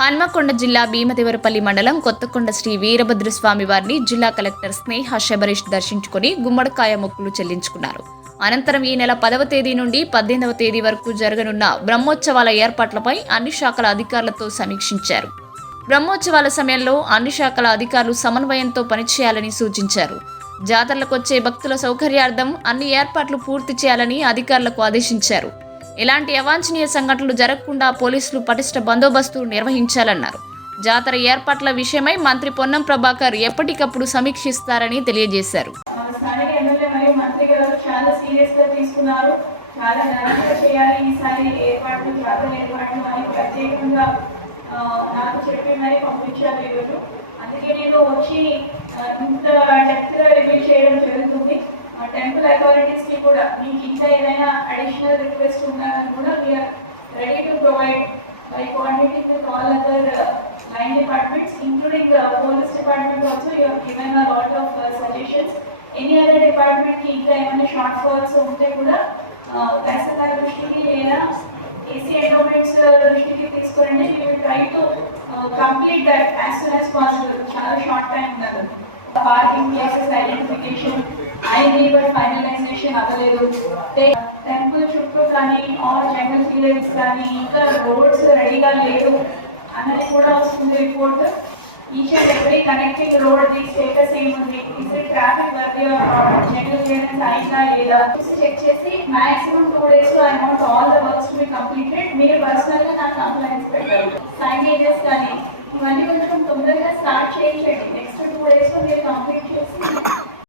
హన్మకొండ జిల్లా భీమదేవరపల్లి మండలం కొత్తకొండ శ్రీ వీరభద్రస్వామి వారిని జిల్లా కలెక్టర్ స్నేహ శబరీష్ దర్శించుకుని గుమ్మడికాయ మొక్కులు చెల్లించుకున్నారు. అనంతరం ఈ నెల పదవ తేదీ నుండి పద్దెనిమిదవ తేదీ వరకు జరగనున్న బ్రహ్మోత్సవాల ఏర్పాట్లపై అన్ని శాఖల అధికారులతో సమీక్షించారు. బ్రహ్మోత్సవాల సమయంలో అన్ని శాఖల అధికారులు సమన్వయంతో పనిచేయాలని సూచించారు. జాతరలకు వచ్చే భక్తుల సౌకర్యార్థం అన్ని ఏర్పాట్లు పూర్తి చేయాలని అధికారులకు ఆదేశించారు. ఎలాంటి అవాంఛనీయ సంఘటనలు జరగకుండా పోలీసులు పటిష్ట బందోబస్తు నిర్వహించాలన్నారు. జాతర ఏర్పాట్ల విషయమై మంత్రి పొన్నం ప్రభాకర్ ఎప్పటికప్పుడు సమీక్షిస్తారని తెలియజేశారు. నాకు చెప్పి మరి పంపించారు ఈరోజు. అందుకే నేను వచ్చి ఇంత డెప్త్ రివ్యూ చేయడం జరుగుతుంది. టెంపుల్ అథారిటీస్కి కూడా మీకు ఇంకా ఏమైనా అడిషనల్ రిక్వెస్ట్ ఉన్నారని కూడా we are ready to provide by quantity with all other line departments including police department also you given a lot of suggestions any అన్నీ డిపార్ట్మెంట్కి ఇంకా ఏమైనా షార్ట్ ఫాల్స్ ఉంటే కూడా ప్రస్తుత దృష్టికి లేదా ఏసీ అడ్వకేట్స్ దృష్టికి తీసుకురండి. You try to complete that as soon as possible చాలా షార్ట్ టైం ఉండాలి parking places identification ID but finalization అవ్వలేదు టెంపుల్ చుట్టూ కానీ ఆర్ జంగల్ క్లియరెన్స్ కానీ ఇంకా రోడ్స్ రెడీగా లేదు అన్నది కూడా వస్తుంది report each and every connecting road the status ఏముంది is traffic worthy general clearance అయినా లేదా? చెక్ చేసి మాక్సిమం టూ డేస్లో I want all the works to be completed మీరు పర్సనల్గా నాకు కంప్లైంట్స్ పెట్టారు సైనేజెస్ కానీ ఇవన్నీ కొంచెం తొందరగా స్టార్ట్ చేయించండి నెక్స్ట్ టూ డేస్లో మీరు కంప్లీట్ చేసి